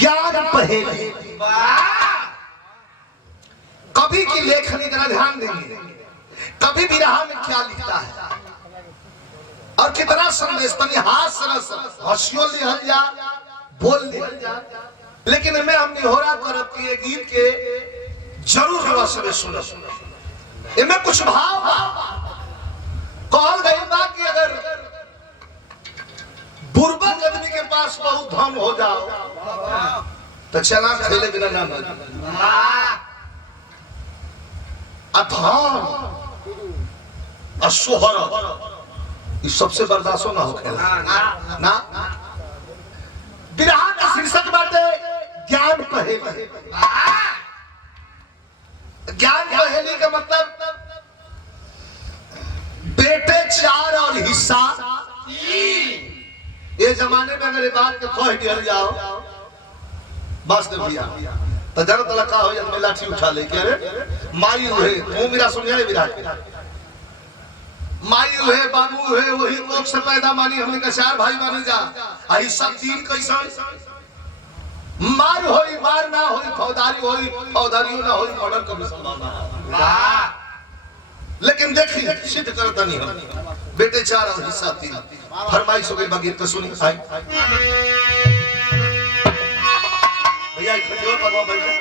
ज्ञान पहेली। कवि की लेखनी का ध्यान देंगे, कवि विरह में क्या लिखता है और कितना संदेश। तनी हास रस हंसियो लिहल जा, बोल लिहल जा, लेकिन मैं हम निहोरा करब कि ये गीत के जरूर रस में सुनो। इनमें कुछ भाव बा। कहल गई बा कि अगर बुर्बक आदमी के पास बहुत धन हो जाओ तो चला खेले बिना ना धन शोहरत इस सबसे बर्दाश्त ना हो खेला ना। विरह का शीर्षक बाटे ज्ञान पहेली। ज्ञान पहेली का मतलब बेटे 4 और हिस्सा 3। ये जमाने में अगर ये बात के कह दिया जाओ बस दे भैया तो जरा तला का हो जाए लाठी उठा ले के रे माई हुए तू मेरा सुनिया विराट माई हुए बाबू हुए वही कोख से पैदा मानी हमने का 4 भाई मानी जा हिस्सा 3 कैसा मार होई मार ना होई फौदारी होई फौदारियों ना होई मर्डर कमीशन ना वाह। लेकिन देखिए सिद्ध करता नहीं हम बेटे 4 और हिस्सा 3 फरमाइश हो गई बाकी तो सुनी आई भैया खड़ियो करवा भैया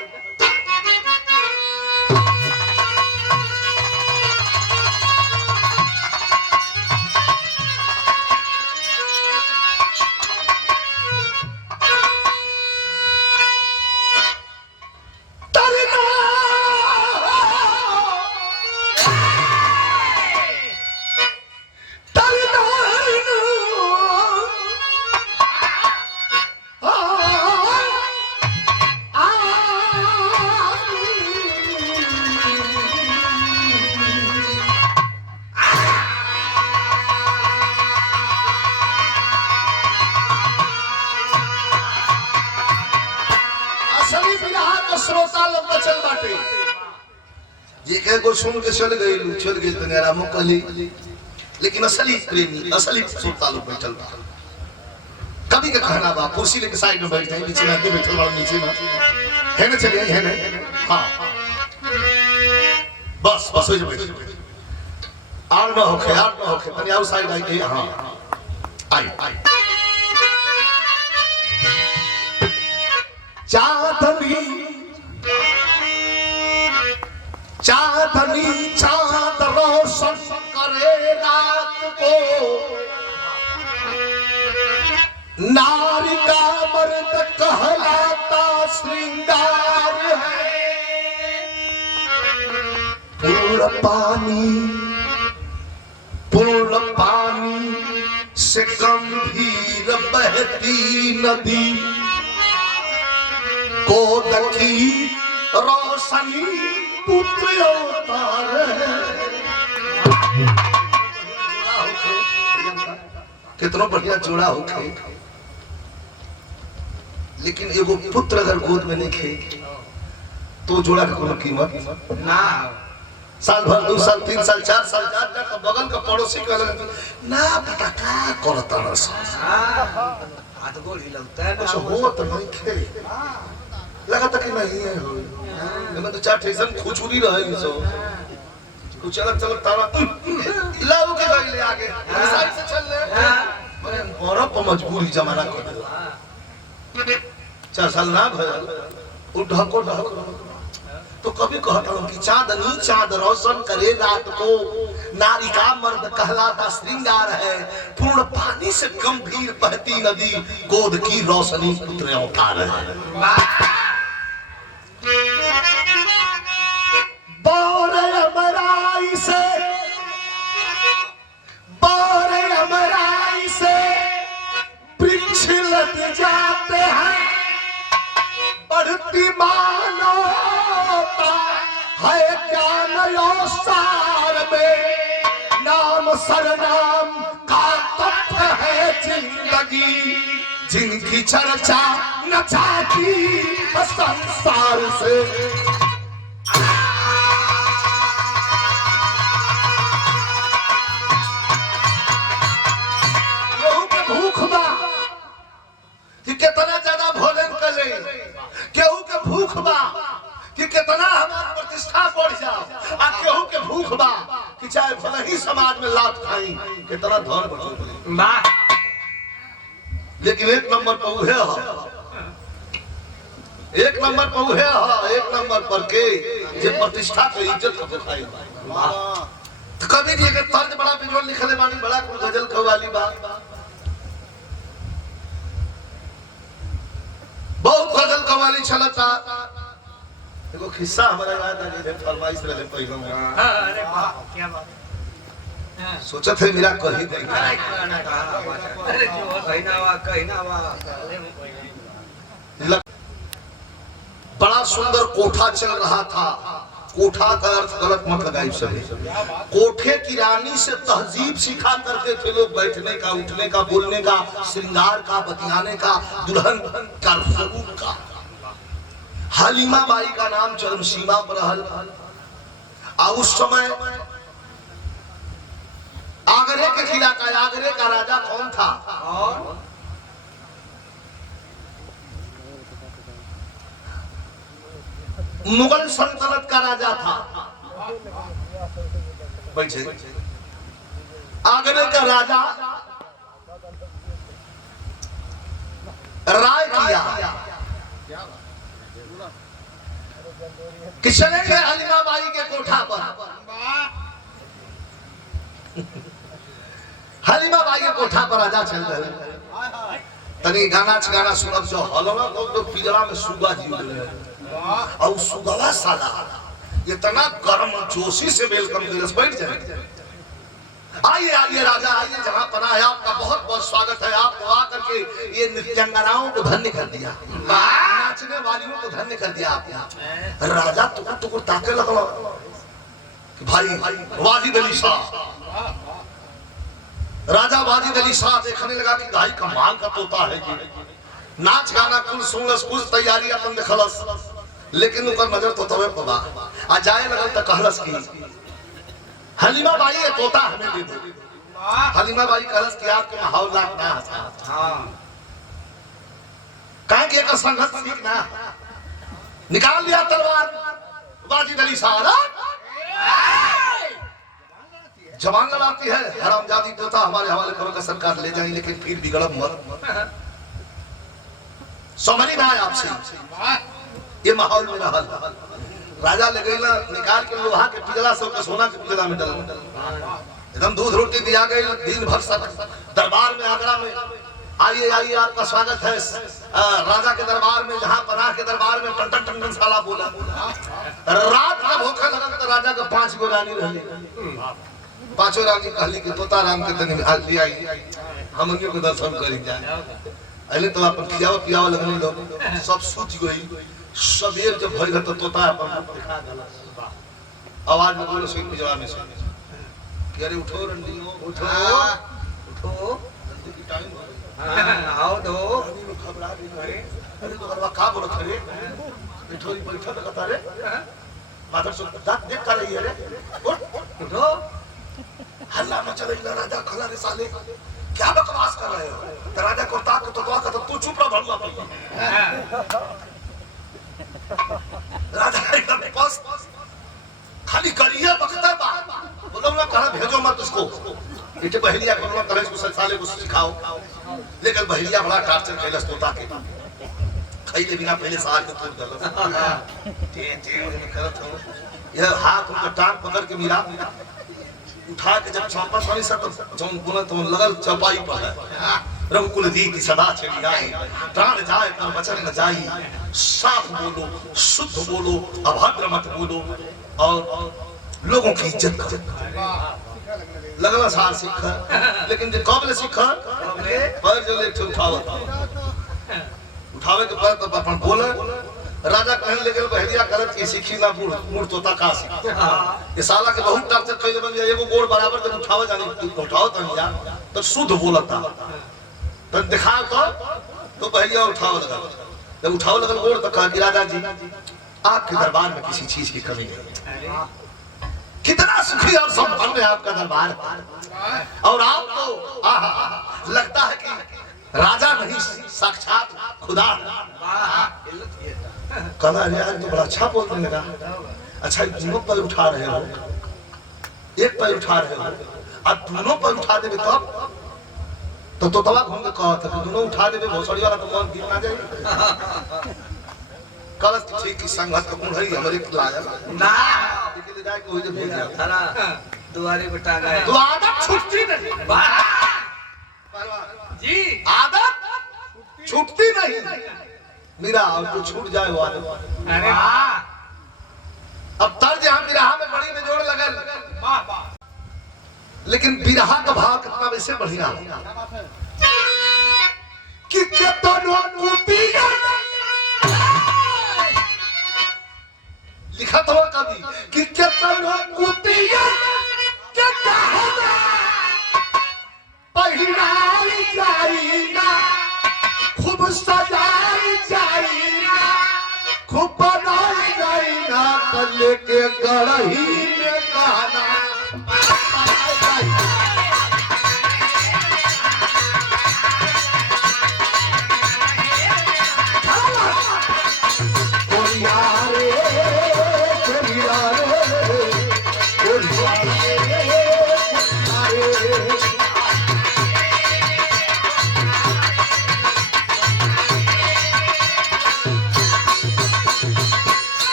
को सुन के चल गई तो आराम कली। लेकिन असली प्रेमी असली श्रोता लोग बैठल बा। कभी का कहना बा कुर्सी लेके साइड में बैठ जाए नीचे ना के बैठल वाला नीचे ना है ना चलिए है ना हां बस बस हो जाए आर ना होखे तनी आउट साइड आई हां आई चांदनी चांद रोशन करे रात को नारी का मर्द कहलाता श्रृंगार है। पूर्ण पानी से गंभीर बहती नदी गोद की रोशनी पुत्र अवतार कितना बढ़िया जोड़ा होखे। लेकिन एगो पुत्र अगर गोद में नहीं खे तो जोड़ा की कोनो कीमत ना। साल भर 2 साल 3 साल 4 साल जाकर बगल का पड़ोसी के ना पता का करता रस हाथ गोल हिलता है कुछ हो तो नहीं खे लगा तक नहीं है मैं तो 4 ठेसन खुचुरी रहेगी सो कुछ चलत तारा लाओ के गइले आगे साइड से चल ले मरे औरत पर मजबूरी जमाना कर दे 4 साल ना भयल उ ढको तो कभी कहता हूं कि चांदनी चांद रोशन करे रात को नारी का मर्द कहलाता श्रृंगार है। पूर्ण पानी से गंभीर बहती नदी गोद की रोशनी पुत्र अवतार है। बारे अमराई से वृक्ष लग जाते हैं। बढ़ती मानवता है क्या नयो सार में नाम सरनाम का तत्व है जिंदगी जिनकी चर्चा न जाती संसार से। भूख बा कि कितना ज्यादा भोजन कर ले भूख बा कि कितना हमार प्रतिष्ठा बढ़ जाओ, आ केहू के भूख बा कि चाहे भले ही समाज में लात खाई कितना धन बा, लेकिन एक नंबर पर उहे है, एक नंबर पर उहे है, एक नंबर पर के जे प्रतिष्ठा के इज्जत को दिखाई बा। तो कभी जी के तर्ज बड़ा बिजोड़ लिखले बानी, बड़ा कुल गजल कव्वाली बा, बहुत गजल कव्वाली चलता। एगो किस्सा हमारा याद है, जे फरमाइश रहे पहिलो में। अरे वाह क्या बात है। सोचा थे मेरा कही दे, अरे जो कहना वा बड़ा सुंदर कोठा चल रहा था। कोठा का अर्थ गलत मत लगाइए सभी। कोठे की रानी से तहजीब सीखा करते थे लोग, बैठने का, उठने का, बोलने का, श्रृंगार का, बतियाने का, दुल्हन का, रूप का। हलीमा बाई का नाम चरम सीमा पर रहल। और उस समय आगरे के खिला का, आगरे का राजा कौन था? मुगल सल्तनत का राजा था। बैठे आगरे का राजा राय किया कि चलेंगे हलीमा बाई के कोठा पर। हलीमा बाई के कोठा पर राजा चल रहे। तनी गाना सुनब जो हलवा तो पिजड़ा में सुगा जी रहे और सुगवा साला इतना गर्म जोशी से वेलकम कर बैठ जाए। आइए आइए राजा आइए, जहां पना है आपका बहुत बहुत स्वागत है। आपको आकर के ये नृत्यंगनाओं को धन्य कर दिया, नाचने वालियों को धन्य कर दिया आपने। राजा टुकुर ताके लगलो कि भाई वाजिद अली शाह, राजा वाजिद अली शाह देखने लगा कि भाई कमाल का तोता है जी। नाच गाना कुल सुनलस, कुल तैयारी अपन देखलस, लेकिन ऊपर नजर तो तवे पबा आ जाए लगल त कहलस की हलीमा बाई ये तोता हमें दे दो। हलीमा बाई कहलस कि आपके माहौल लाख ना हां काहे कि एकर संघर्ष ठीक ना। निकाल लिया तलवार वाजिद अली शाह, जवान लड़ाती है। हरामजादी तोता हमारे हवाले करो का सरकार ले जाए, लेकिन फिर बिगड़ब मत। समझ में आया आपसे ये माहौल में रहल। राजा लगेला निकाल के लोहा के पिजड़ा से सोना के पिजड़ा में डाल, एकदम दूध रोटी दिया गई। दिन भर सब दरबार में, आगरा में, आइए आइए आपका स्वागत है राजा के दरबार में, जहां पनाह के दरबार में टन टन टन टन साला बोला। रात का भूखा लगा तो राजा का 5 गो रानी रहली। पांचों रानी कहली कि तोता राम के तनी हाल ले आई, हम उनके को दर्शन करी जाए। अरे तो अपन पियावा लगने लोग सब सूझ गई। सबेर जब भर तो तोता अपन दिखा गला, आवाज में बोलो सुन पिजवा में से कि अरे उठो रंडियो, उठो उठो, जल्दी की टाइम हो, आओ दो। घबरा गई। अरे तो बरवा का बोलत रे, बैठो ही बैठो तो कता रे मादर सो दांत देख कर रही है रे, उठ उठो। हल्ला मचा रही। राजा खला रे साले क्या बकवास कर रहे हो? तो राजा को ताक तो दुआ का तो तू चुप रह भरला पड़ी। राजा एकदम पास खाली करिया बकता बा, बोलो ना कहां भेजो मत उसको, बेटे बहलिया को ना करे, उसको साले को सिखाओ। लेकिन बहलिया बड़ा टार्चर कैलस तोता के, खइले बिना पहले साल के तोड़ दलस। टे करत हो, यह हाथ उनका टांग पकड़ के मिला उठा के जब चौपा पानी से तो जौन बोला तो लगल चौपाई पर है। रघुकुल दी की सदा चली आई, प्राण जाए पर वचन न जाई। साफ बोलो, शुद्ध बोलो, अभद्र मत बोलो और लोगों की इज्जत करो। लगला साल सीख, लेकिन जो कब ले सीखा पर जो ले उठावे के पर तो अपन बोले। राजा कहने लगे बहरिया गलत की सीखी ना मूड तोता का सीख। ये साला के बहुत टार्चर कइले बन एगो गोड़ बराबर जब उठावे जाने उठाओ तो यार तो शुद्ध बोलता तो दिखाओ तो बहरिया उठाओ लगा। जब उठाओ लगल गोड़ तो कहा कि राजा जी आपके दरबार में किसी चीज की कमी नहीं, कितना सुखी और संपन्न है आपका दरबार, और आपको लगता है कि राजा नहीं साक्षात खुदा। कहला यार तो बड़ा अच्छा बोलने लगा। अच्छा दोनों पैर उठा रहे हो, एक पैर उठा रहे हो, अब दोनों पैर उठा देवे तब तो तोतवा घूम के कहत है दोनों उठा देवे भोसड़ी वाला तो मन गिर ना जाए। कलस ठीक की संगत को मुंह हरी हमरे लागल ना निकल जाए कोई जो भेज दिया थारा दुआरे बटा गए तो आदत छूटती नहीं जी, आदत छूटती नहीं मेरा और तो छूट जाए वो आदत। अरे वाह अब तर्ज हम बिरहा में बड़ी में जोड़ लगल वाह वाह, लेकिन बिरहा का भाव कितना वैसे बढ़िया कि केतनो कुतिया लिखा तो कभी कि केतनो कुतिया के कहना पहिराई जाईना खूब सजाई जाईना खूब बनाई जाईना कले के गढ़ही में गाना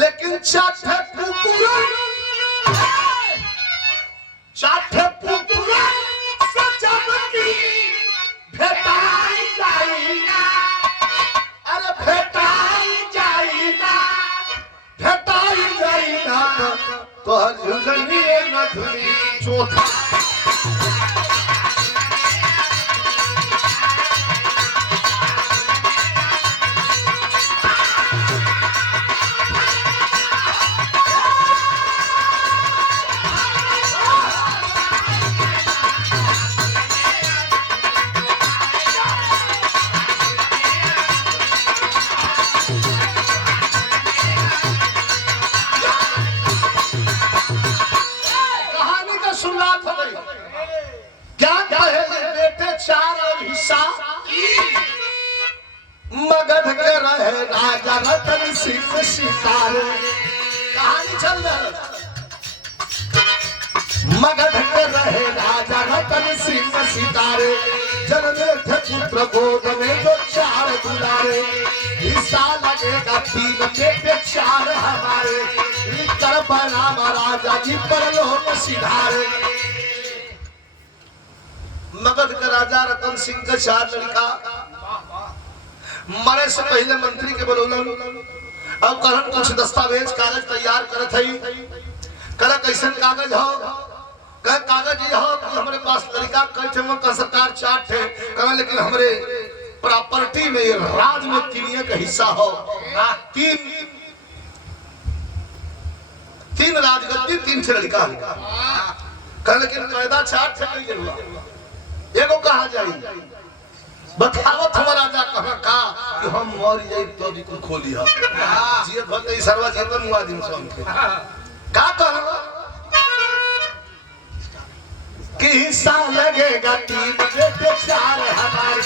लेकिन चाठे पुकुरा सजबती भेटाई जाईना अरे भेटाई जाईना तो झुलनी न धुनी चौथा मगध के रहे राजा रतन सिंह सितारे कहानी चल रहा मगध के रहे राजा रतन सिंह सितारे जन्मे थे पुत्र गोद में जो 4 दुलारे हिस्सा लगेगा 3 बेटे 4 हमारे लिखकर बना महाराजा जी परलोक सिधारे। मगध के राजा रतन सिंह के 4 लड़का मरे से पहले मंत्री के बोलौलन अब कहन कुछ दस्तावेज कागज तैयार करत हई कल कैसन कागज हो कह कागज ये हो कि हमारे पास लड़का कैठे में का सरकार 4 थे कह लेकिन हमरे प्रॉपर्टी में राज में किनिए का हिस्सा हो 3 राजगद्दी 3 थे लड़का कह लेकिन कायदा 4 थे नहीं हुआ एगो कहा जाई बतावत हमारा राजा कहा का कि हम मर जाई तो भी को खोली है जी भक्त ई सर्व चेतन मुआदिन सोम के का कहा कि हिस्सा लगेगा 3 बेटे 4 हमारे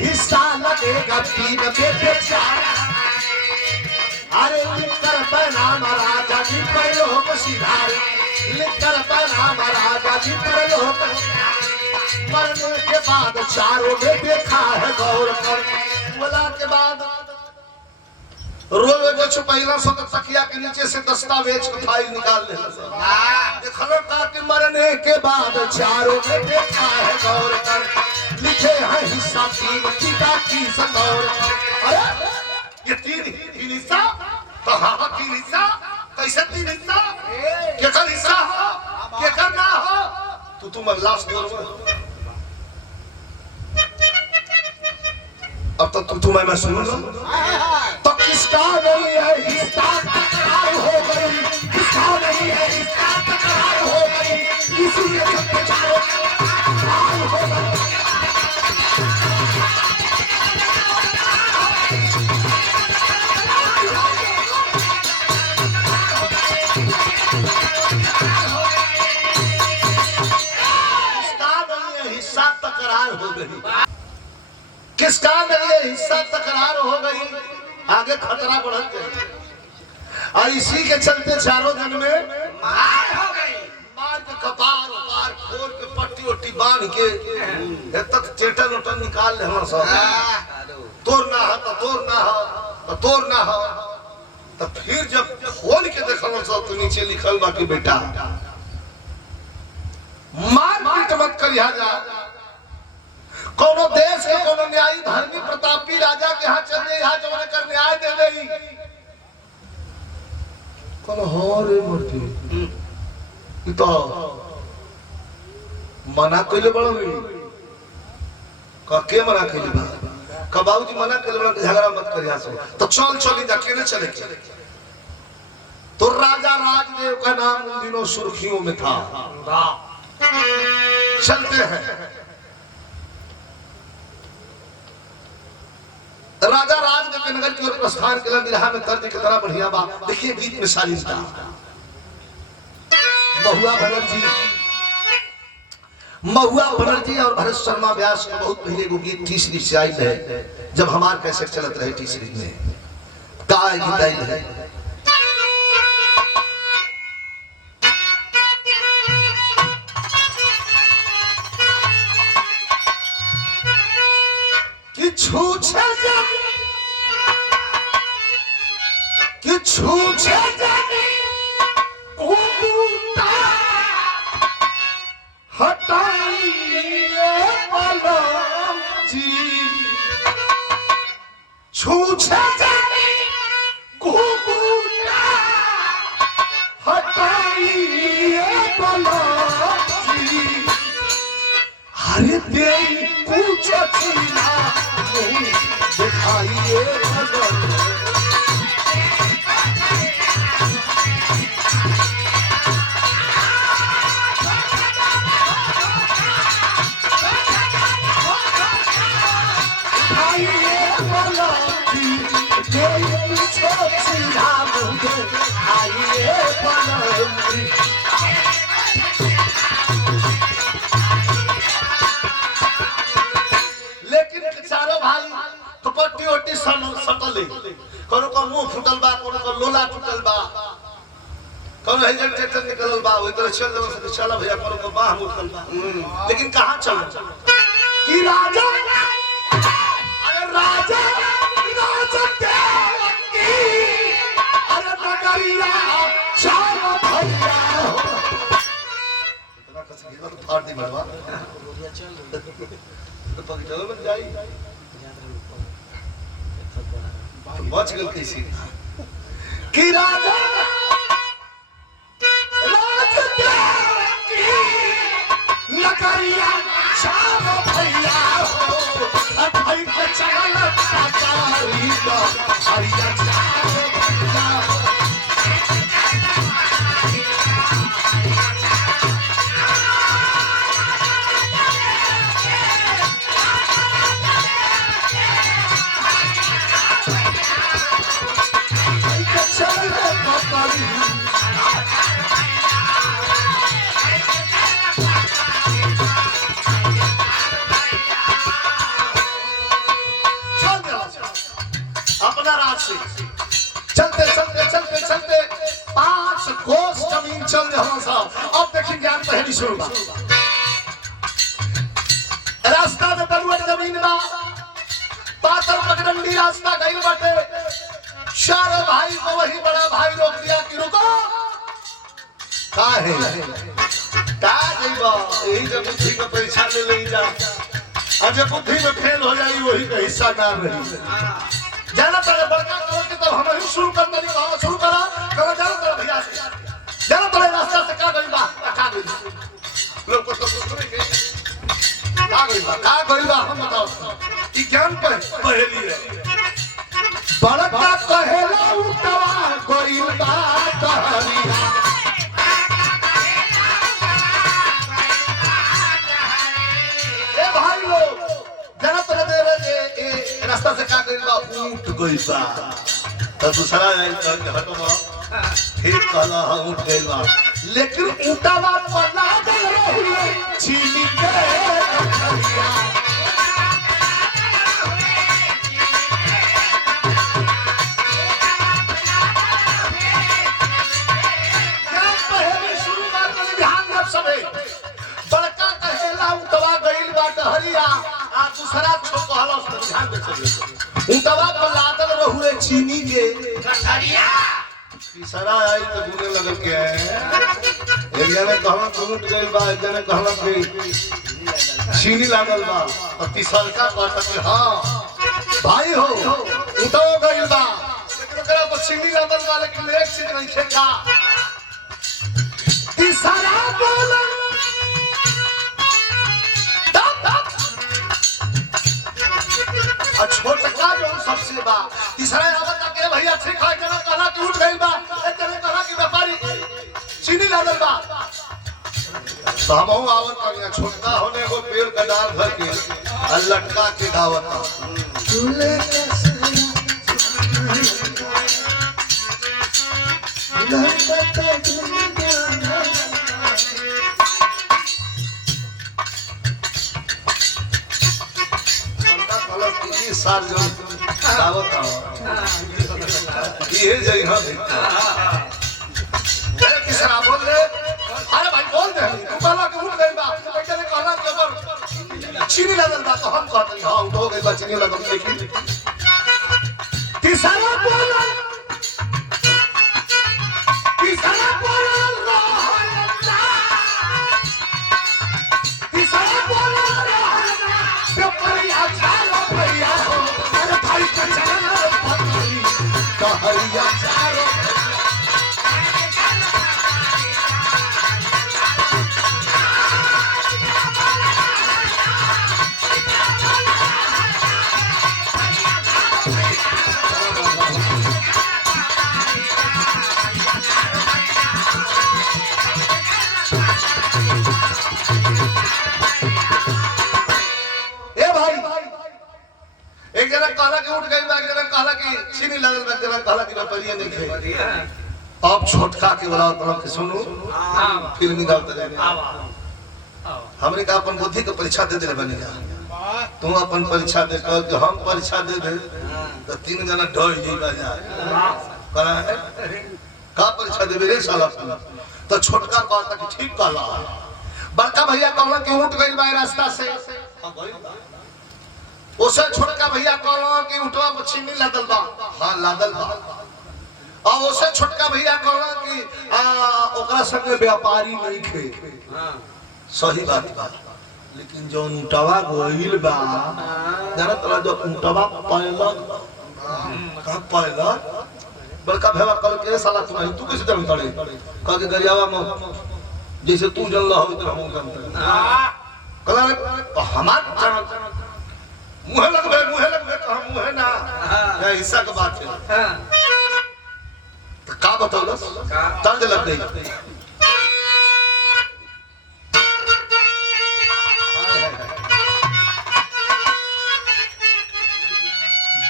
हिस्सा लगेगा 3 बेटे 4 अरे लिखकर बना महाराजा जी परलोक सिधारे लिखकर बना महाराजा जी परलोक मरने के बाद 4 बेटे खा है गौर कर बोला के बाद रोज जो छुपैला सो तकिया के नीचे से दस्तावेज की फाइल निकाल ले देखलो का कि मरने के बाद 4 बेटे खा है गौर कर लिखे हैं हिस्सा 3 पिता की सगौर अरे ये 3 हिस्सा तो हां की हिस्सा कैसे 3 हिस्सा केकर हिस्सा हो केकर ना हो तुम लास्ट दौर में अब तो मैं सुन लो तो किसका नहीं है इसका तकरार हो गई किसका नहीं है इसका तकरार हो गई किसी के सबके चारों तकरार हो गई किसका नहीं है हिस्सा तकरार हो गई किसका नहीं है हिस्सा तकरार हो गई, आगे खतरा बढ़त गई। और इसी के चलते चारों दिन में मार हो गई। मार के कपार उपार फोड़ के पट्टी उट्टी बांध के तक चेटन उटन निकाल ले हम सब। तोर ना हो तो तोर ना हो तो तोर ना हो। तो फिर जब खोल के देखल सब तो नीचे लिखल बा कि बेटा मार पीट मत करिया जा। कोनो देश के कोनो न्यायी धर्मी प्रतापी राजा के हाथ चल गए, यहाँ जमाने कर न्याय दे गई। कोनो हो रे मूर्ति तो मना कइले बड़ा का के मना कइले बा का बाबूजी मना कइले बड़ा झगड़ा मत करिया सो। तो चल चली जा केने चले के। तो राजा राजदेव का नाम उन दिनों सुर्खियों में था। चलते हैं। राजा राजदेव के नगर की ओर प्रस्थान के लिए बिरहा में तर्ज कितना बढ़िया बा। देखिए गीत में शालीनता। महुआ बनर्जी और भरत शर्मा व्यास का बहुत पहले वो गीत टी सीरीज से आई है, जब हमार कैसेट चलत रहे टी सीरीज में का गीत आई है। कि छूछे हटाइए मलम जी, छूछे हटाइए मलम जी। अरे तेरी पूछ छीना दिखाइए मलम। लेकिन चारों भाई कपट्टी ओटी सटल, कोनो का मुंह फुटल बा, कोनो का लोला टूटल बा, कोनो हेजन टेटन निकलल बा। वही तरह चल दो चला भैया, कोनो का बाह मुठल बा। लेकिन कहां चल कि राजा, अरे राजा राजा की अरे नगरिया चारों भैया इतना कस गीत तो फाड़ दी मरवा तो पकड़ो बन जाई बच गल कैसी कि राजा की नगरिया चारों भैया भाई के चल तारी का हरिया चारों भैया। अपना राज से चलते चलते चलते चलते 5 कोस जमीन चल रहा साहब। अब देखिए ज्ञान पहली शुरू बा। रास्ता में बलुअट जमीन बा, पातर पगडंडी रास्ता गई बाटे। चारों भाई को वही बड़ा भाई रोक दिया कि रुको। का है का जइबा यही जब बुद्धि में परीक्षा ले ले जा, और जब बुद्धि में फेल हो जाई वही का हिस्सा ना रही। जाना तेरे बड़का करो कि तब हम ही शुरू कर देनी वहां शुरू करा करो। जाना तेरे भैया से, जाना तेरे रास्ता से का गई बा का गई लोग को तो कुछ नहीं के का गई बा हम बताओ। ई ज्ञान पर पहली है बड़का कहेला उठवा गई बा कहलिया। ए भाई लोग जाना तेरे दे रे रास्ता से का गई बा उठ गई बा। तो दूसरा हटो ना ठीक कहला उठ गई बा, लेकिन उठावा पला दे रही छीनी के भाग में चले उतवा पर लादल रहुए चीनी के कटरिया तीसरा आई तो गुने लगल के एक जने कहवा टूट गइल बा एक जने कहवा के चीनी लागल बा और तीसरा का कहता कि हां भाई हो उतवा गइल बा लेकिन ओकरा पर चीनी लागल बा लेकिन एक चीज नहीं खेका तीसरा बोला छोटका जो सबसे बा तीसरा आवत के भैया ठीक है जना कहला कि उठ गइल बा एक जने कहला कि व्यापारी चीनी लागल बा तो हमहू आवत करिया छोटका होने को पेड़ का डाल भर के और लटका के गावत झूले साल जो दावत ये जई हम अरे किसरा बोल रे अरे भाई बोल दे तू कहला कि उठ गइल बा बेटे ने कहला कि ऊपर चीनी लागल बा तो हम कहत हां उठ हो गइल बा चीनी लागल लेकिन किसरा बोल हरिया चारो एक जना कहला कि उठ गइल बा एक जना कहला कि चीनी लगल बा एक जना कहला कि व्यापारी नहीं खे अब छोटका के वाला तरफ के सुनो फिर निकालते जाएंगे हमने का अपन बुद्धि के परीक्षा दे दे बनेगा तुम अपन परीक्षा दे कह कि हम परीक्षा दे दे तो तीन जना ढोल जी बजा करा है का परीक्षा देबे रे साला तो छोटका कहता कि ठीक कहला बड़का भैया कहला कि उठ गइल बा रास्ता से उसे छोटका भैया कहला कि उठवा पर चीनी लादल बा हां लादल बा और उसे छोटका भैया कहला कि ओकरा संगे व्यापारी नहीं खे हां सही बात बा लेकिन जो उठवा गोइल बा जरा तला जो उठवा पायला का पायला बड़का भैया कल के साला तू कैसे जन तड़े कह के गरियावा में जैसे तू जल्ला हो इतना हम जानते हां कला हमार मुहे लगबे तो हम मुहे ना ये हिस्सा का बात है हां तो का बताओ तर्ज लग गई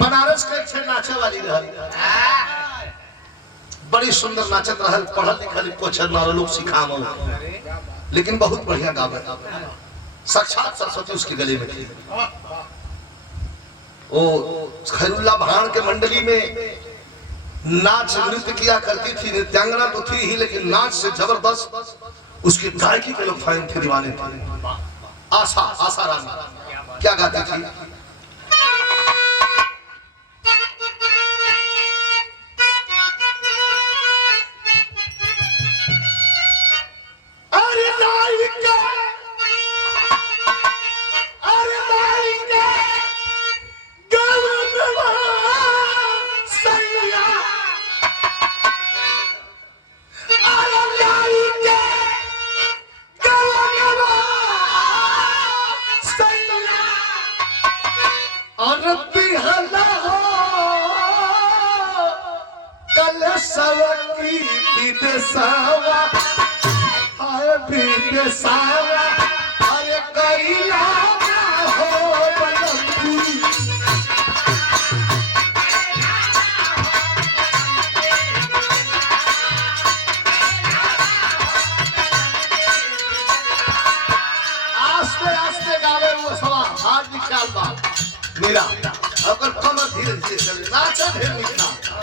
बनारस के छे नाचे वाली रहल बड़ी सुंदर नाचत रहल पढ़ल लिखल पोछर मारो लोग सिखावो लेकिन बहुत बढ़िया गावे साक्षात सरस्वती उसके गले में थी वो खैरुल्ला भाण के मंडली में नाच नृत्य किया करती थी नृत्यांगना तो थी ही लेकिन नाच से जबरदस्त उसकी गायकी के लोग फैन थे दीवाने थे आशा रानी क्या गाती थी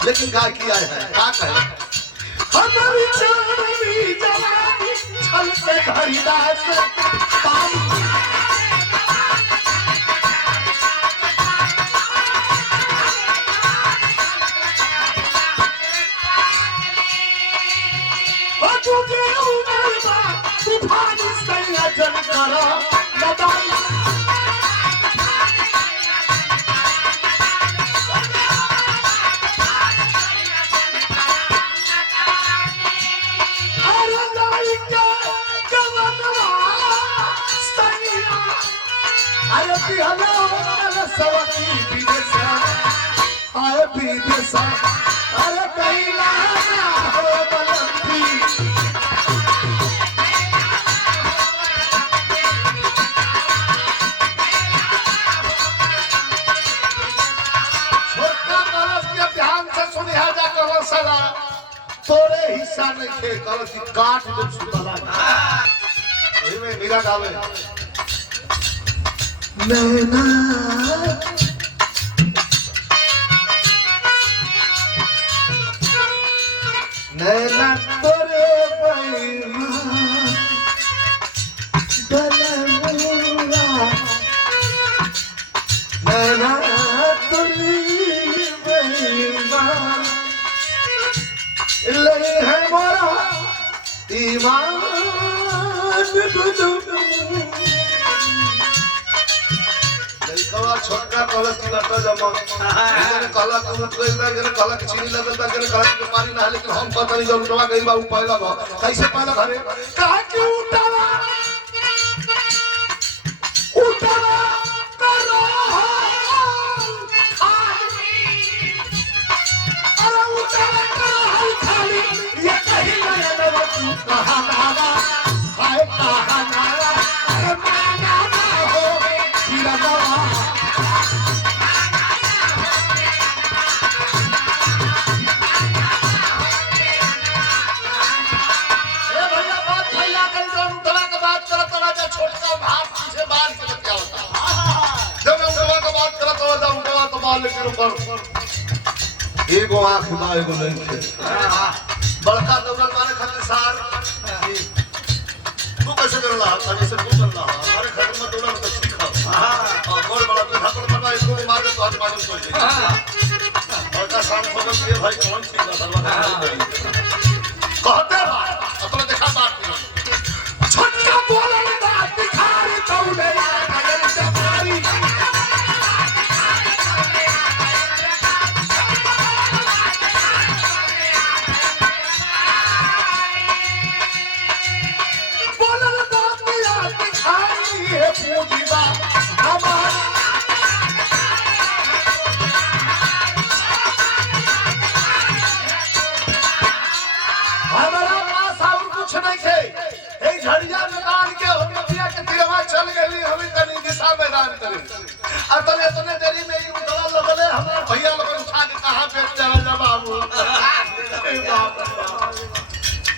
लेकिन गाय किया है क्या कहे हमारी चांदनी जवानी छलते हरिदास विदेशा अरे कैला हो बलंदी छोटा कलश के ध्यान से सुनिया जा कलश सला तोरे हिस्सा नहीं थे कलश की काट दे सुतला यही में मेरा गावे नैना नैना तोरे बैमा डलमुरा नैना तोरे बैमा ले है मोरा ईमान छोटा कलश की लटा जमा इधर कला को उठ गई बा इधर कला की चीनी लगल बा इधर कला के पानी ना लेकिन हम पता नहीं जब उठवा गई बा ऊ पहला बा कैसे पहला घरे कहा कि उठावा उठावा करो अरे उठावा करो खाली ये कहीं ना दवा तू कहा नाला हाय कहा नाला अरे माना ना हो हीरा दवा एगो आंख बा एगो नहीं थे बड़का दौलत मारे खातिर सार तू कैसे कर रहा है जैसे तू कर रहा है हमारे घर में दौलत तो ठीक है हां बोल बड़ा तू ठाकुर बना इसको भी मार दे तो आज मालूम हो जाए बड़का शाम खबर के भाई कौन ठीक है कहते भाई अपना देखा बात छोटका बोला बात दिखारी तौले अगर जमारी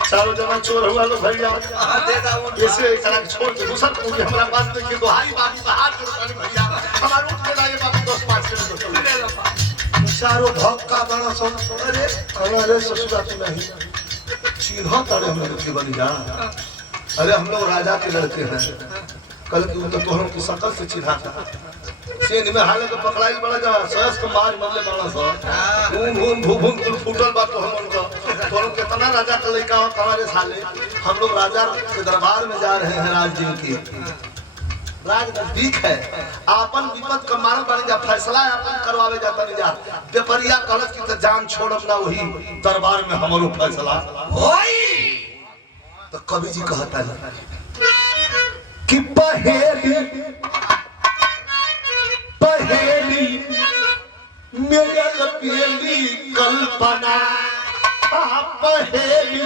चारों जमा चोर हुआ तो भैया ऐसे करा छोड़ के दूसरा पूरी हमारा पास नहीं कि दोहाई बाबू का हाथ जोड़ कर भैया हमारा उठ के लाए बाबू 10-5 किलो चारों भक्त का बड़ा सो अरे हमारे ससुराल में नहीं चिन्ह तड़े हम लोग के बन जा अरे हम लोग राजा के लड़के हैं कल की तो तोहरों की शकल से चिन्हा सेन में हाले तो पकड़ाई बड़ा जा सस को मार मरले बड़ा सा घूम घूम कुल फूटल बा तो हम उनको तोहरों कितना राजा का लड़का हो हमारे साले हम लोग राजा के दरबार में जा रहे हैं राज जी की राज नजदीक है आपन विपद का मारल बन जा फैसला आपन करवावे जाता नहीं जा पेपरिया कलश की तो जान छोड़ब ना वही दरबार में हमारो फैसला होई तो कवि जी कहता है कि पहेली पहेली मेरे लपेली कल्पना पहेली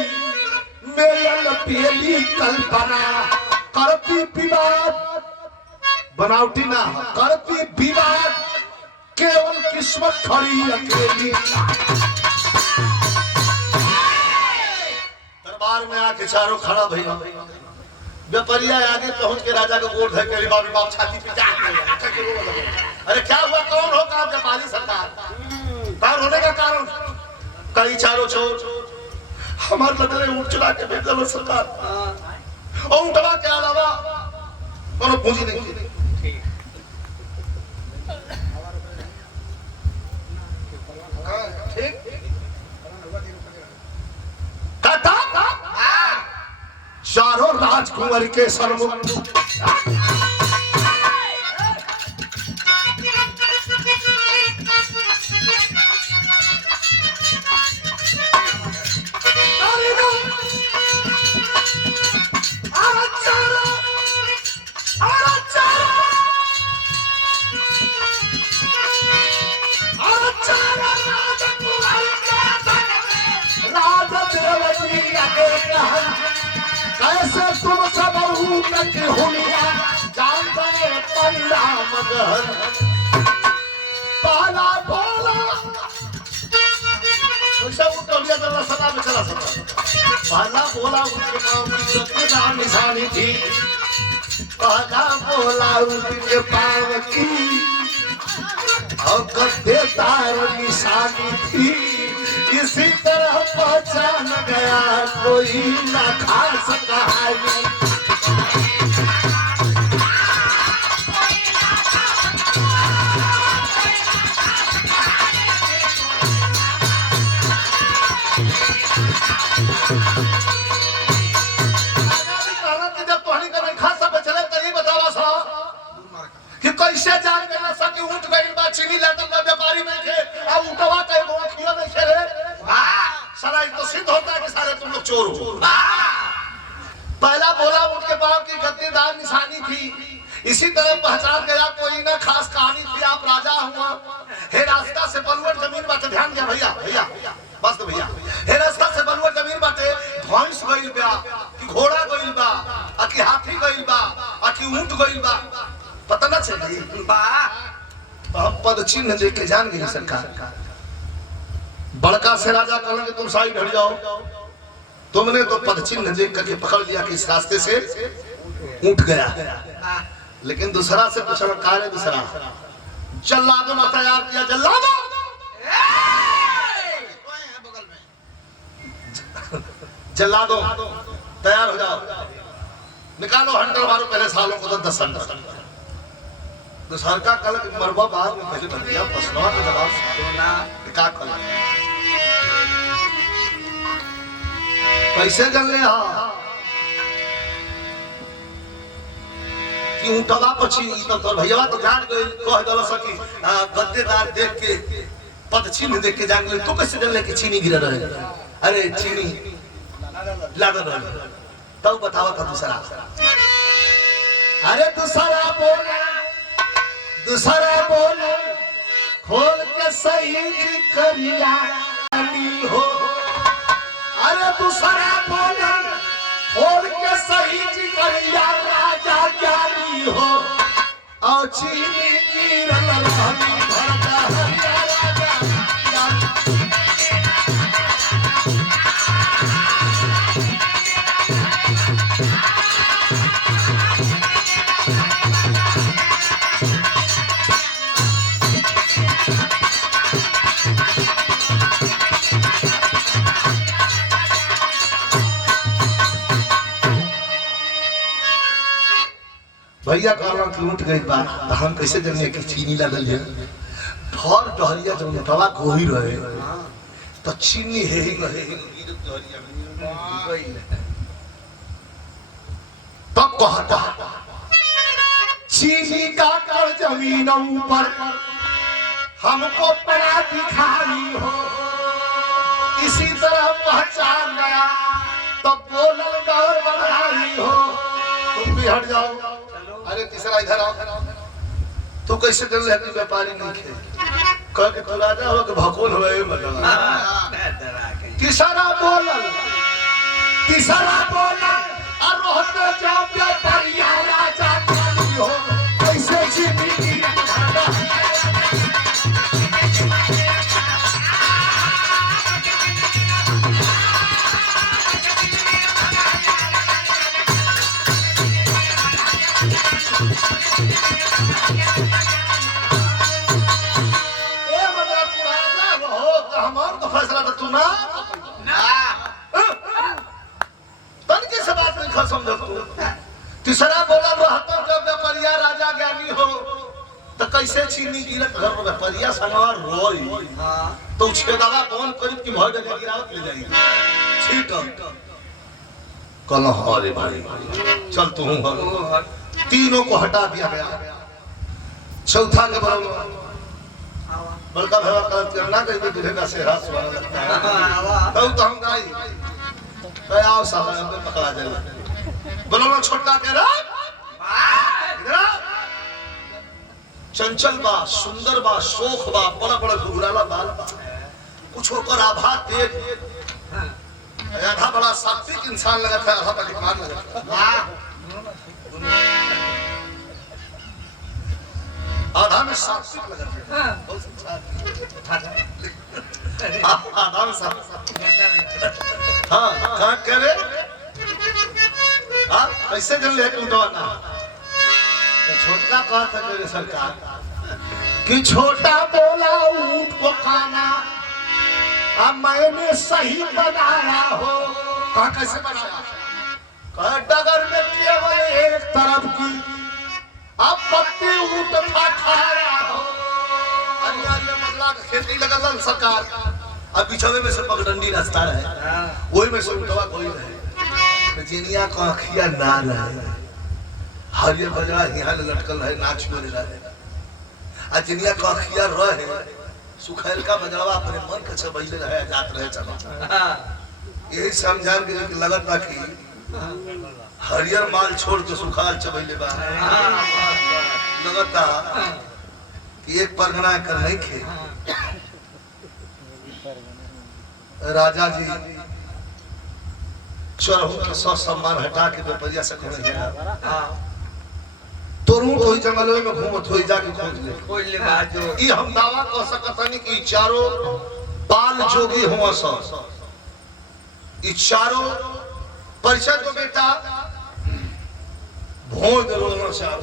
मेरे लपेली कल्पना करती विवाद बनावटी ना करती विवाद केवल किस्मत खड़ी अकेली दरबार में आके चारों खड़ा भैया व्यापारिया आगे पहुंच के राजा को गोड़ धर के बाबू बाप छाती पे अरे क्या हुआ कौन हो काम व्यापारी सरकार तार होने का कारण कई चारों चोर हमारे लगे ऊँट चला के भेज दो सरकार और ऊँटवा के अलावा और पूंजी नहीं चारों राजकुमार के सर्वमुख चारों तक हुलिया जानता है पंडा मगर पाला बोला सब उठलिया तो सदा में चला सकता पाला बोला उनके पाँव की कितना निशानी थी पाला बोला उनके पाँव की और गद्दे तार निशानी थी इसी तरह पहचान गया कोई ना खास कहानी कैसे जान गया सकी उठ गई बा चीनी लागल बा व्यापारी में थे अब उठवा कई गो खिया में थे रे साला तो सिद्ध होता है कि सारे तुम लोग चोर हो पहला बोला उनके पाँव की गद्देदार निशानी थी इसी तरह पहचान गया कोई ना खास कहानी थी आप राजा हुआ हे रास्ता से बलुअट जमीन बाटे ध्यान दिया भैया भैया बस भैया हे रास्ता से बलुअट जमीन बाटे भैंस गइल बा कि घोड़ा गइल बा आ कि हाथी गइल बा आ कि ऊंट गइल बा पता ना चली बा हम पद चिन्ह देख के जान गए सरकार बड़का से राजा कहेंगे तुम साइड हट जाओ तुमने तो पद चिन्ह देख करके पकड़ लिया कि इस रास्ते से उठ गया लेकिन दूसरा से पूछा कार्य दूसरा जल्लादों ने तैयार किया जल्लादों जल्लादों तैयार हो जाओ निकालो हंटर मारो पहले सालों को 10 हंटर दूसर का कल मरबा बाद में पहले बतिया प्रश्नों का जवाब सोना निकाल कर कैसे कर ले हां कि उठवा पछी तो भैया तो जान गए कह दल सकी गद्देदार देख के पद चिन्ह देख के जान गए तो कैसे जान ले कि चीनी गिर रहे अरे चीनी लाद रहे तब बतावा था दूसरा अरे दूसरा बोल खोल के सही करिया हो अरे दूसरा बोल खोल के सही करिया राजा ज्ञानी हो और चीनी की रलरानी भरता राजा भैया कहला कि उठ गई बा तो हम कैसे जानिए कि चीनी लगल है भर डहरिया जब उठवा कोही रहे तो चीनी है ही तब कहता चीनी का कर जमीन ऊपर हमको पड़ा दिखाई हो इसी तरह पहचान गया तब बोलल गौर बढ़ाई हो तुम भी हट जाओ अरे तीसरा इधर आओ तो कैसे कर ले कि व्यापारी नहीं खे कह के तू राजा हो के भकोल होए मतलब तीसरा बोलल और रहते जाओ व्यापारी राजा काली हो कैसे चीनी की फैसला तो तू ना तन की सब बात नहीं खा समझ तू तीसरा बोला रहता जब व्यापारिया राजा ज्ञानी हो तो कैसे चीनी गिरत घर में व्यापारिया संगवा रोई तो छेदवा कौन करीब की भर दे गिरावत ले जाएगी ठीक कल हरे भाई चल तू तीनों को हटा दिया गया चौथा के बराबर बड़का भैया करत करना कहीं दूल्हे का सेहरा सुहाना लगता है तब तो हम गाई तो आओ साला हमको पकड़ा जाए बोलो ना छोटा कह रहा चंचल बा सुंदर बा शोख बा बड़ा बड़ा घुघराला बाल कुछ होकर आभा तेज आधा बड़ा सात्विक इंसान लगा था आधा बड़ा दिमाग लगा था आधा में सात्विक लगा है। हाँ। बहुत अच्छा ठाठा। आधा में सात्विक। हाँ कहाँ कह रहे आप कैसे जन लेके उठवाना तो छोटा कहा था मेरे सरकार कि छोटा बोला ऊंट को खाना अब मैंने सही बनाया हो कहा कैसे बनाया कहा डगर में केवल एक तरफ की अब पत्ती ऊंट था खाया हो अनियार में बदला खेती लगल सरकार अब बिछवे में से पगडंडी रास्ता रहे वही में से उठवा कोई रहे जिनिया का अखिया ना रहे हरियर बजरा यहाँ लटकल है नाच बोले रहे आ जिनिया का अखिया रहे सुखैल का बजरवा अपने मन के चबैले रहे जात रहे चला यही समझान के लगत बा कि हरियर माल छोड़ के सुखाल चबैले बा लगता कि एक परगना कर नहीं खे राजा जी चरहू के सौ सम्मान हटा के दोपहरिया से खोज गया तोरू तो ही जंगल में घूमत होई जाके खोज ले बाजो ई हम दावा कर सकत हनी कि चारों बाल जोगी हुआ सो ई चारों परिचय तो बेटा भोज रोना चाहो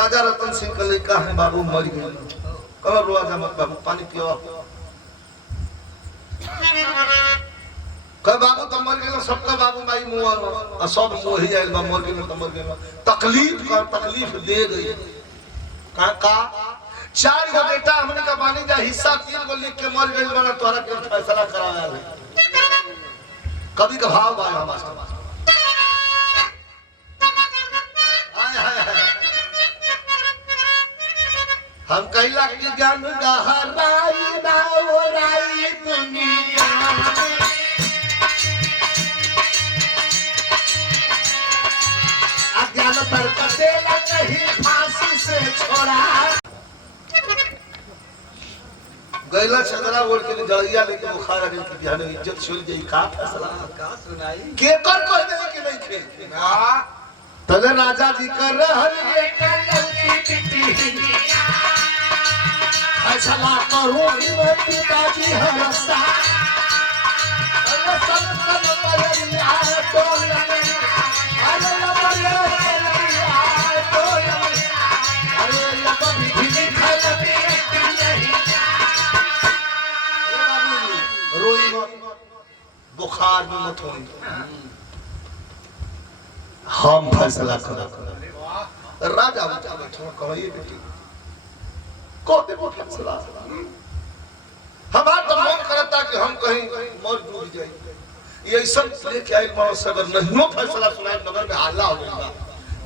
राजा रतन सिंह का लड़का है बाबू मर गए कल रोआ जा मत बाबू पानी पियो कब बाबू तो मर गए सबका बाबू माई मुआ और सब मुंह ही आइल बा मर गए तो मर गए तकलीफ दे गई का चार गो बेटा हमने का बानी जा हिस्सा 3 गो लिख के मर गए बना तोरा के फैसला कराया है कभी का भाव बा हमारा हम कहला कि ज्ञान गहराई ना ओराई दुनिया अज्ञान तर्क देला कहीं फांसी से छोड़ा गैला चदरा ओढ़ के जड़िया लेके बुखार आ गई कि बिहान इज्जत छोड़ गई का फैसला का सुनाई केकर कह दे कि नहीं खे तले राजा जी कर रहल ये कलंकी बिटी फैसला करो मैं पिताजी हरसा अरे सब बलिया तो लगे अरे बलिया तो लगे अरे कभी भी खलबे नहीं रोई मत बुखार में मत होई हम फैसला करो राजा बता बैठो कहिए बेटी को दे वो फैसला हमारा तो मन करता कि हम कहीं मर डूब जाए ये सब लेके आई मानो अगर नहीं फैसला सुनाए नगर में हल्ला हो जाएगा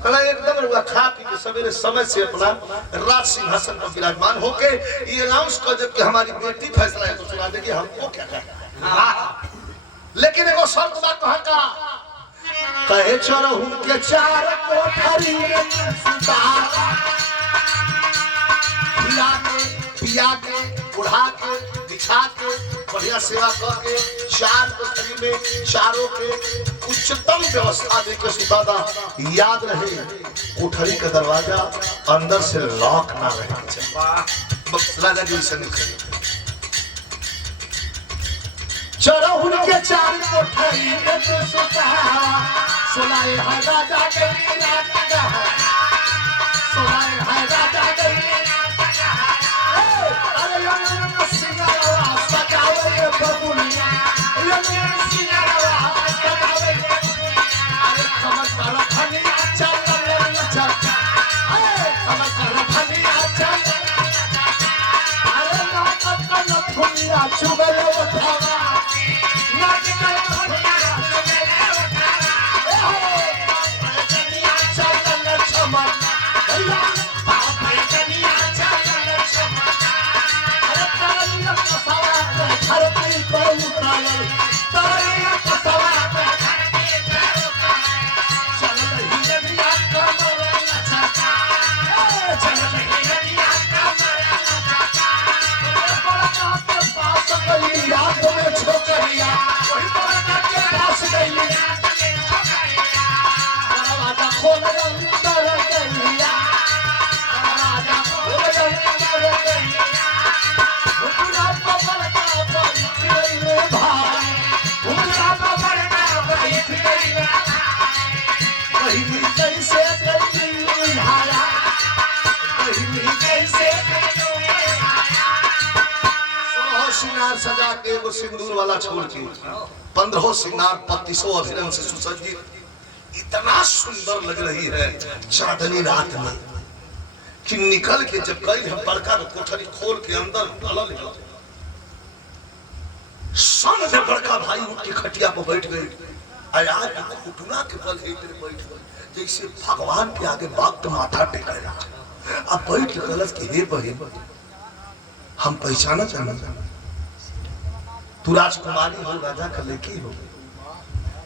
कला एकदम रुआ खा पी के सवेरे समय से अपना राज सिंहासन पर विराजमान होके ये अनाउंस कर दे कि हमारी बेटी फैसला है तो सुना देगी हमको क्या कहना लेकिन एगो शर्त बा कहा का कहे चरहू के 4 कोठरी सुता खिला के पिया के उड़ा के बिछा के बढ़िया सेवा करके 4 कोठरी में चारों के उच्चतम व्यवस्था देके सुतादा याद रहे कोठरी का दरवाजा अंदर से लॉक ना रहे बस राजा जी से निकले चरहू के 4 कोठरी में सुता सुनाए है राजा के रात का सुनाए है राजा के अरे यार सिंगारा सजावे ये बबुनिया ये सिंगारा सजावे अरे कमर कर फनिया चल चल अरे कमर कर फनिया चल अरे नाक कर फनिया चुगले उठावा नाक कर फनिया याद में श्रृंगार सजा के एगो सिंदूर वाला छोड़ के 15 श्रृंगार 32 अभिरंग से सुसज्जित इतना सुंदर लग रही है चांदनी रात में कि निकल के जब गई है बड़का कोठरी खोल के अंदर ढलल है सन से बड़का भाई उठ के खटिया पर बैठ गए आयार घुटना के बल बैठ गए जैसे भगवान के आगे बाप तो माथा टेकेगा अब बैठ के गलत के हे बहन हम पहचाना चाहना तू राजकुमारी हो राजा का लेकी हो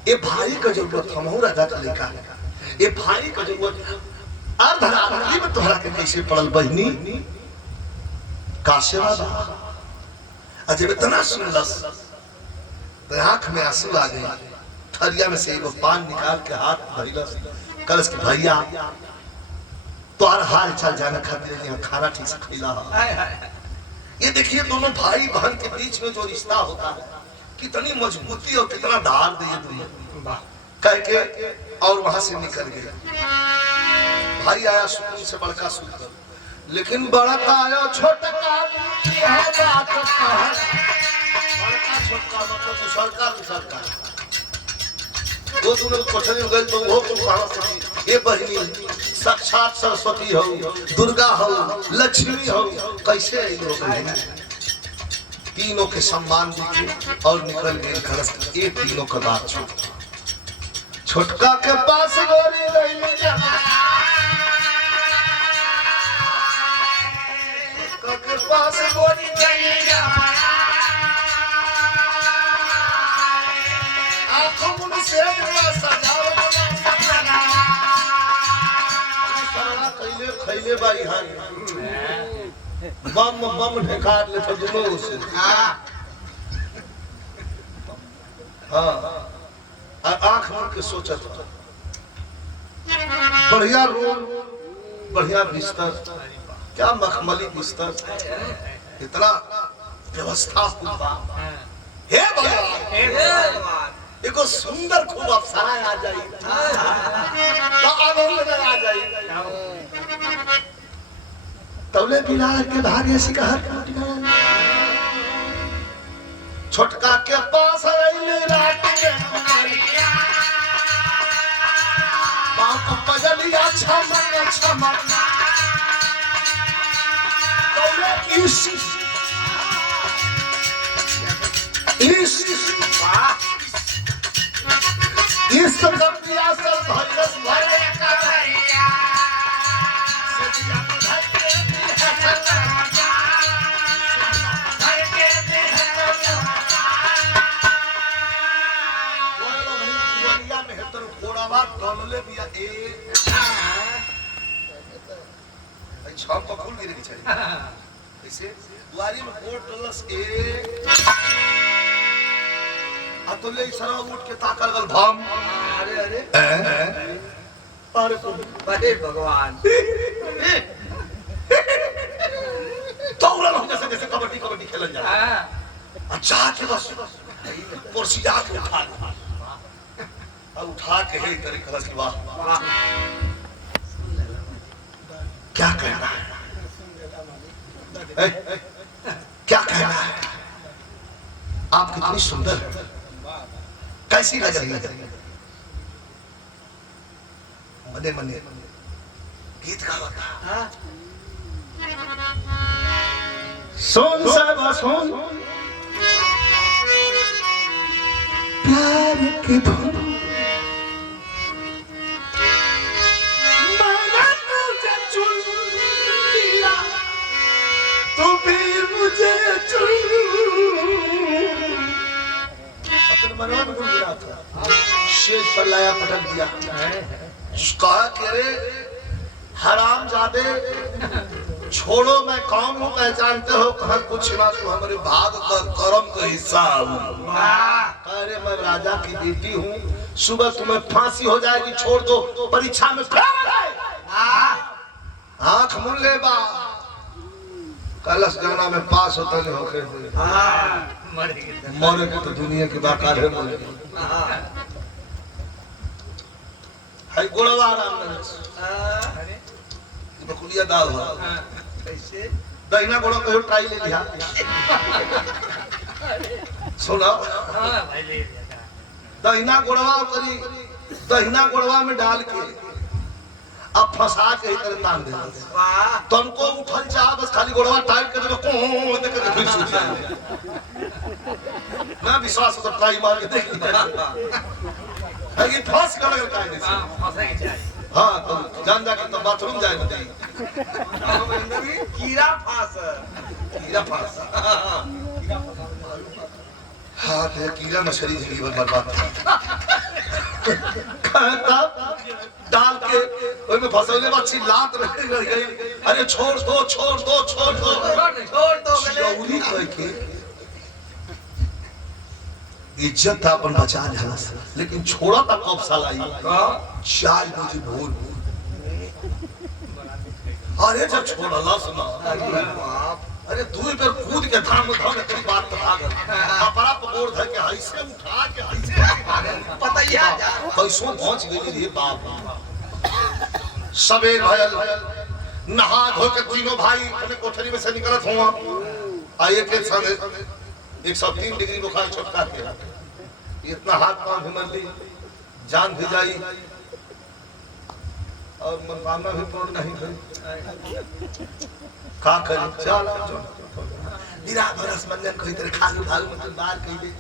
ये भाई का जरूरत हम हो राजा का लेका ये भाई का जरूरत अर्धरात्रि में तोहरा के कैसे पड़ल बहनी काशेवा अजब इतना सुंदर तो आंख में आंसू आ गए थरिया में से एगो पान निकाल के हाथ धइलस कलश के भैया तोहर हाल चाल जाने खातिर यहाँ खाना ठीक से खिला ये देखिए दोनों भाई बहन के बीच में जो रिश्ता होता है कितनी मजबूती और कितना धार दिए दुनिया कह के और वहां से निकल गए भाई आया सुकून से बड़का सुंदर लेकिन बड़का आया छोटा बड़का छोटका मतलब सरकार वो दोनों कोठरी में गए तो वो कहां से ये बहनी साक्षात सरस्वती हो दुर्गा हो लक्ष्मी हो कैसे आई लोग तीनों के सम्मान दिए और निकल गए घर से ये तीनों का बात छोटका के पास गोरी गई छोटका के पास गोरी गई आंखों में से खैले बाई हां बम बम ढेकार ले तो दोनों से हां आंख मार के सोचत बढ़िया रूम बढ़िया बिस्तर क्या मखमली बिस्तर इतना व्यवस्था हे भगवान एको सुंदर खूब अप्सरा आ जाई तो आनंद आ जाई तौले बिलार के भाग्य से कहर छोटका के पास आइले रात के बाप पजलिया छम तौले इस कपिया सब भरस भरे करिया सजिया धरके टोलले बिया ए छम पर फूल गिरे चाहिए ऐसे दुआरी में कोट टोलस ए अतुल्य सरा उठ के ताकल गल भाम अरे अरे भगवान दौड़ल हो जैसे जैसे कबड्डी खेलन जा अच्छा के बस कुर्सिया के उठा के हे करे कलश की वाह क्या कहना है क्या कहना है आप कितनी सुंदर कैसी लग रही है मने मने गीत गाता सोन सा सोन प्यार की धुन मुझे अपने मनोन गुनगुना था शेष पर लाया पटक दिया कहा कि अरे हराम जादे छोड़ो मैं कौन हूँ पहचानते हो कहा कुछ ना तू हमारे भाग का कर्म का हिस्सा हूँ अरे मैं राजा की बेटी हूँ सुबह तुम्हें फांसी हो जाएगी छोड़ दो परीक्षा में आंख मूल ले बा कलश गाना में पास होता नहीं होके मरे के तो दुनिया की बाकार है गोड़वा राम ने बकुलिया दाल हो कैसे दहिना गोड़ा कहो ट्राई ले लिया सुना हाँ भाई ले लिया दहिना गोड़वा करी, दहिना गोड़वा में डाल के अब फंसा के इधर तान दे। वाह तुमको उठल चाह बस खाली गोड़वा टाइट कर दो को देख के फिर सूझ जाए। ना विश्वास तो ट्राई मार के देख है कि फंस कर लगे कायदे से। फंसे के चाहिए हां तो जान जा के तो बाथरूम जाए बताइए कीड़ा फांस कीड़ा फंस। हाँ तो कीड़ा मछली जीवन बर्बाद कहता डाल के उसमें फंसौले मच्छी लात रह गई। अरे छोड़ दो छोड़ दो छोड़ दो छोड़ दो चिरौरी कह के इज्जत था अपन बचा लिया, लेकिन छोड़ा था कब साला 4 बजे भोर। अरे जब छोड़ला सुना अरे 2 बेर कूद के धाम धम तेरी बात तो भागल कपड़ा पकोड़ धर के ऐसे उठा के ऐसे पता ही है कैसो पहुंच गई रे बाप। सवेर भयल नहा धो के तीनों भाई अपने कोठरी में से निकलत हुआ। आए के संग 103 डिग्री बुखार छोटका के इतना हाथ पांव भी मर ली, जान भी जाई और मनोकामना भी पूर्ण नहीं हुई। का करे चल बिरा बरस मंजन कोई तेरे खालू खालू मतलब बाहर कह दे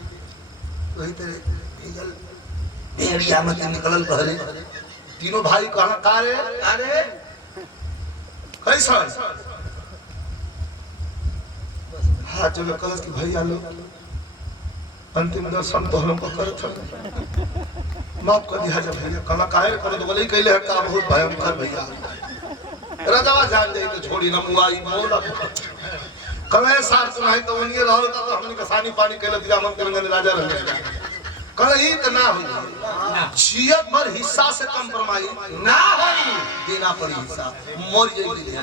वही तेरे भीगल भेड़िया में निकलल पहले तीनों भाई कहां का रे अरे कैसा हाँ जब कलश की भैया लोग अंतिम दर्शन तो हमको करत हन माफ कर दिया जब भैया कला काहे करे तो बोले कहले है का बहुत भयंकर भैया राजावा जान दे तो छोड़ी ना मुआई मोला कले सार सुनाई तो उनके रहल तो हमनी कसानी पानी कहले दिया मन तेलंगाना राजा रहे कले ही तो ना होई जियत भर हिस्सा से कंप्रोमाइज ना होई देना पड़ी हिस्सा मोर जाई दिया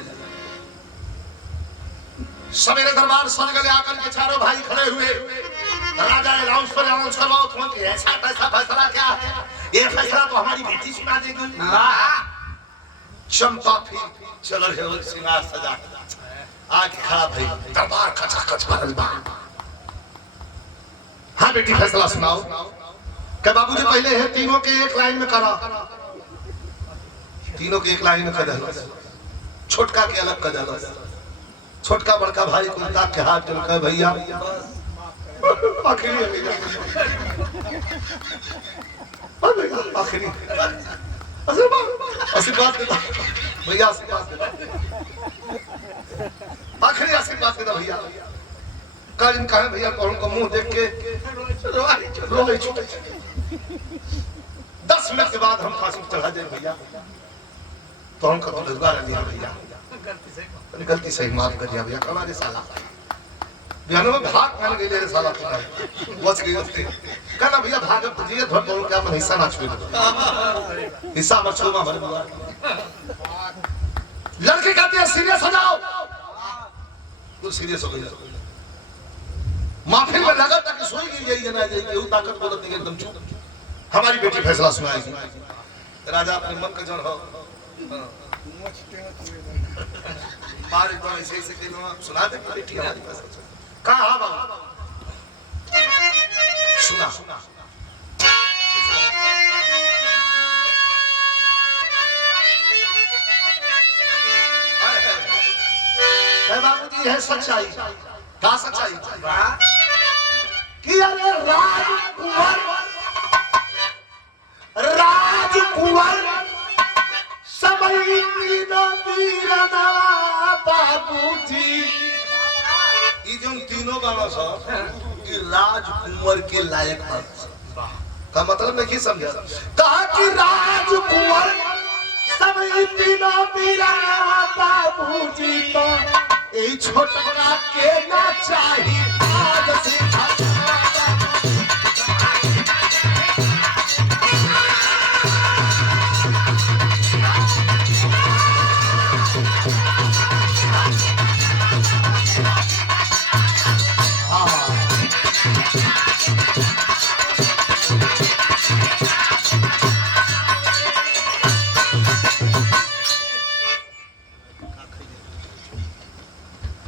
सवेरे दरबार सुन गए आकर के चारों भाई खड़े हुए। राजा अनाउंस पर अनाउंस करवाओ तुम कि ऐसा फैसला क्या है? ये फैसला तो हमारी बेटी सुना देगी। चंपा फिर चल रहे हो सिंगार सजा आके खड़ा भाई दरबार खचाखच भरल बा। हाँ बेटी फैसला सुनाओ। क्या बाबूजी पहले है तीनों के एक लाइन में करा, तीनों के एक लाइन में कर दे, छोटका के अलग कर दे। छोटका बड़का भाई को ताक के हाथ जोड़ के भैया आखिरी आखिरी आशीर्वाद देता भैया, आशीर्वाद देता आखिरी आशीर्वाद देता भैया। कल इनका है भैया को उनको मुंह देख के रोए छूटे 10 मिनट के बाद हम फांसी चढ़ा जाए भैया तो हमका तो लगा दिया भैया गलती सही माफ कर दिया भैया। कमा रे साला बिहानो में भाग मान गई रे साला बच गई उससे कहना भैया भाग तुझे धर दो क्या अपन हिस्सा ना छुए हिस्सा मत छुओ हमारे बुआ। लड़के कहते हैं सीरियस हो जाओ, तू सीरियस हो गई माफी में लगा ताकि सोई गई यही जना जाए केहू ताकत बोलत नहीं एकदम चुप। हमारी बेटी फैसला सुनाएगी। राजा अपने मन का जड़ हो बार एकदम ऐसे ऐसे के सुना दे बेटी हमारी फैसला कहा हाँ बाबा सुना बाबूजी है सच्चाई क्या सच्चाई कि अरे राजकुंवर समय बाबूजी ये जो तीनों बाबा साहब कि राजकुंवर के लायक का मतलब नहीं समझा। कहा कि राजकुंवर समय तीनों मेरा बाबूजी तो यही छोटा के ना चाहिए आज से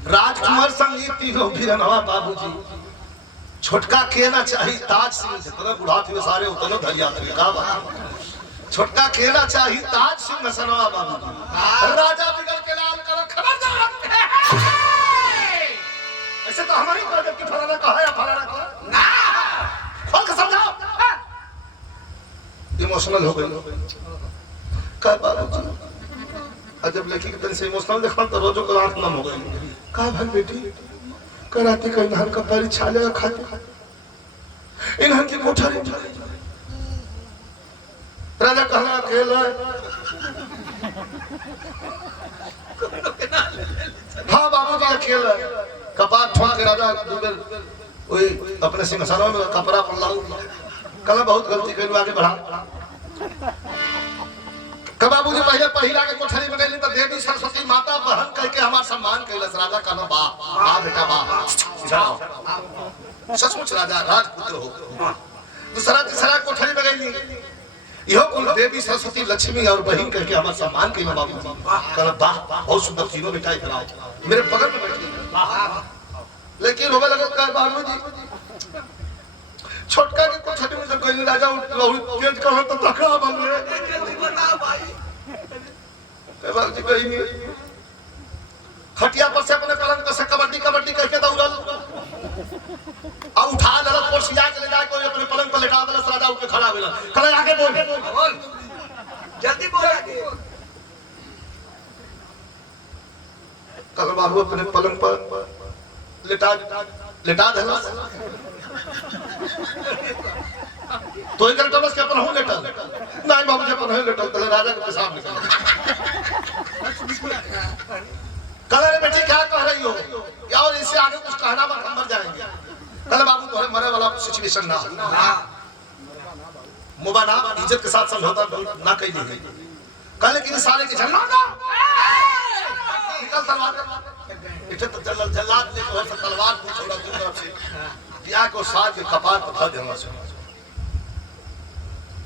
राजकुमार संगीत तीनों भी रनवा बाबूजी छोटका केना चाहिए ताज सिंह जितना बुढ़ा थे सारे उतनो धैया थे का बात छोटका केना चाहिए ताज सिंह सनवा बाबू राजा बिगड़ के लाल कर खबरदार ऐसे तो हमारी बात की फलाना कहा या फलाना कहा ना खोल के समझाओ इमोशनल हो गई का बाबू जब लड़की के तन से इमोशनल देखा तो रोजों का आंख नम हो गई का भाई बेटी कराते का इन्हान का परीक्षा लेगा खाते इन्हान की कोठरी राजा कहना अकेला हाँ बाबू जी अकेला कपाट ठोक के राजा वही अपने सिंहासन में कपड़ा पल्ला कल बहुत गलती कर आगे बढ़ा बाबू जी पहले पहिला के कोठरी में गई तो देवी सरस्वती माता बहन कह के हमार सम्मान कैलस राजा कहना बा बा बेटा बा जाओ सचमुच राजा राजपुत्र हो दूसरा तीसरा कोठरी में गई इहो कुल देवी सरस्वती लक्ष्मी और बहन कह के हमार सम्मान कैला बाबू जी कहना बा बहुत सुंदर तीनों बेटा कराओ मेरे बगल में बैठी लेकिन होवे लगा कर बाबू जी छोटका के कोठरी में जब गई राजा तेज कहो तो तकड़ा बन गए बता भाई बाबू जी कहीं नहीं खटिया पर से अपने पलंग पर से कबड्डी कबड्डी करके दौड़ल और उठा ले पोसिया के ले जाए कोई अपने पलंग पर लेटा दे राजा उठ के खड़ा भेल खड़े आगे बोल जल्दी बोल आगे कल बाबू अपने पलंग पर लेटा दे तो इधर तो बस के अपन हो लेटल नहीं बाबू जी अपन हो लेटल तो राजा के पेशाब निकल कल बेटी क्या कह रही हो या और इससे आगे कुछ कहना मत हम मर जाएंगे कल बाबू तुम्हारे मरे वाला सिचुएशन ना मुबाना इज्जत के साथ समझौता ना कही नहीं कल लेकिन सारे के झल्ला निकल तलवार इधर तो जल्लाद लेके और तलवार को छोड़ा दूसरी तरफ से या को साथ के कपार पर धर देना से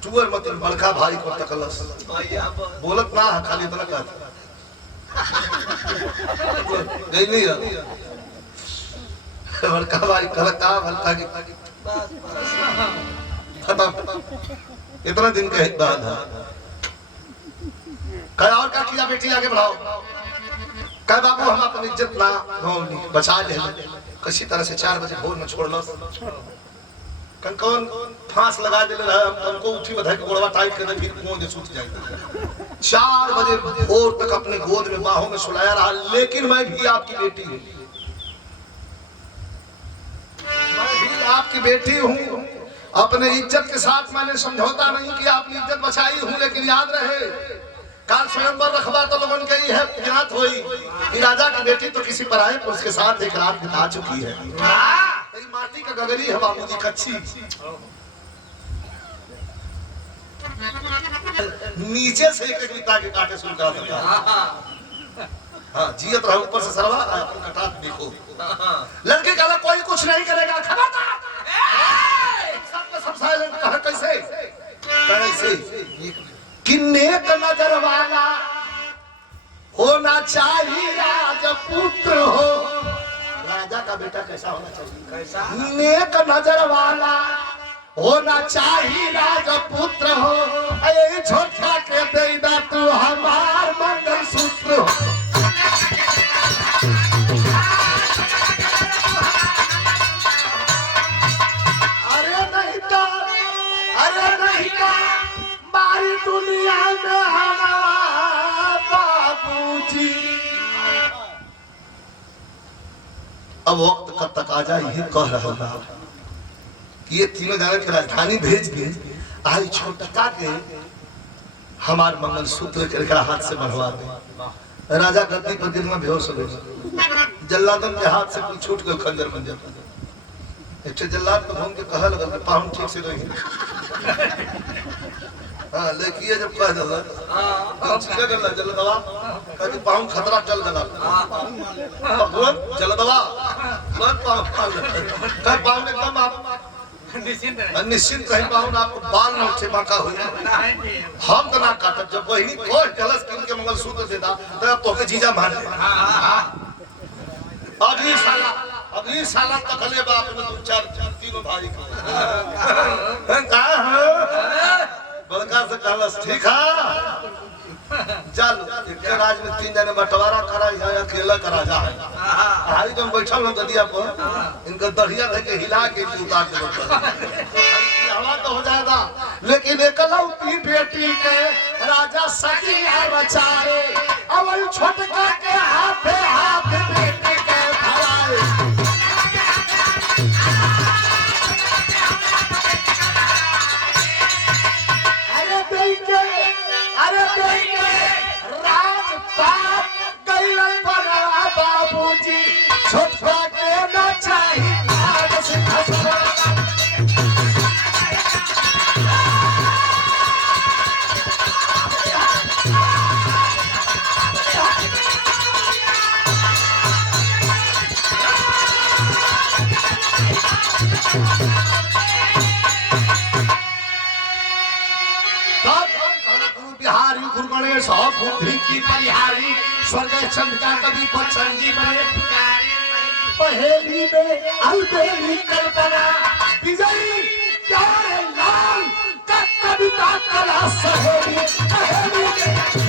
चुअर मत बड़का भाई को तकलस बोलत ना खाली इतना कहता गई नहीं रहा बड़का भाई कलका बड़का की खत्म इतना दिन का बाद है कह और क्या किया बेटी आगे बढ़ाओ कह बाबू हम अपनी इज्जत ना बचा ले किसी तरह से 4 बजे भोर में छोड़ लो कौन फांस लगा दे रहा हमको उठी बधाई गोड़वा टाइट कर फिर कुआं में सूत जाएगा 4 बजे भोर तक अपने गोद में बाहों में सुलाया रहा लेकिन मैं भी आपकी बेटी हूँ मैं भी आपकी बेटी हूँ अपने इज्जत के साथ मैंने समझौता नहीं किया अपनी इज्जत बचाई हूँ लेकिन याद रहे काल स्वयंवर रखबा तो लोगों के ही है ज्ञात हुई कि राजा की बेटी तो किसी पराये पुरुष के साथ एक रात बिता चुकी है तेरी माटी का गगरी है बाबूजी कच्ची नीचे से एक बिता के काटे शुरू करा सकता हाँ जियत रहा ऊपर से सरवा कटा देखो लड़के का कोई कुछ नहीं करेगा खबरदार सब साइलेंट कहा कैसे कि नेक नजर वाला होना चाहिए राजपुत्र हो राजा का बेटा कैसा होना चाहिए कैसा नेक नजर वाला होना चाहिए राजपुत्र हो अरे छोटा के देदा तू हमार मंगलसूत्र हो अरे नहीं तो बारी दुनिया में हमारा बाबूजी अब वक्त कब तक आ जाए ये कह रहा था कि ये तीनों जाने की राजधानी भेज के आई छोटा के हमार मंगलसूत्र करके हाथ से बनवा दे राजा गद्दी पर गिर में बेहोश हो गए जल्लादन के हाथ से कुछ छूट गए खंजर बन जाता एक जल्लाद को घूम के कहा लगा कि पाहुन ठीक से रही हां लेकिन जब कह दला हां ठीक है गल्ला जल्लादवा कह पाहुन खतरा चल गला भगवान जल्लादवा मत पाहुन एकदम आप निश्चिंत रही पाहुन आपको बाल न उठे बाका हुई हम तो ना काटब जब वही कोई जलस किन के मंगलसूत्र देता तो तो के जीजा मान अगली साला तकले बाप ने 2-4-3 भाई का बड़का से कहलस ठीक है चल एक राज में 3 जने बंटवारा करा या अकेला करा जा है हारी जब बैठल हो गदिया पर इनका दढ़िया लेके हिला के उतार दे हवा तो हो जाएगा लेकिन एकलौती बेटी के राजा सजी है बचाए अवल छोटका के हाथे हाथ बेटी के धराए अरे बेटे राजपाट कैलन बना बाबूजी छोटका के न चाहिए आज से खसरा गणेश बुद्धि की बलिहारी स्वर्ग चंद्रिका कवि बच्चन जी बने पहेली में अलबेली कल्पना विजयी प्यारे लाल का कविता कला सहेली पहेली में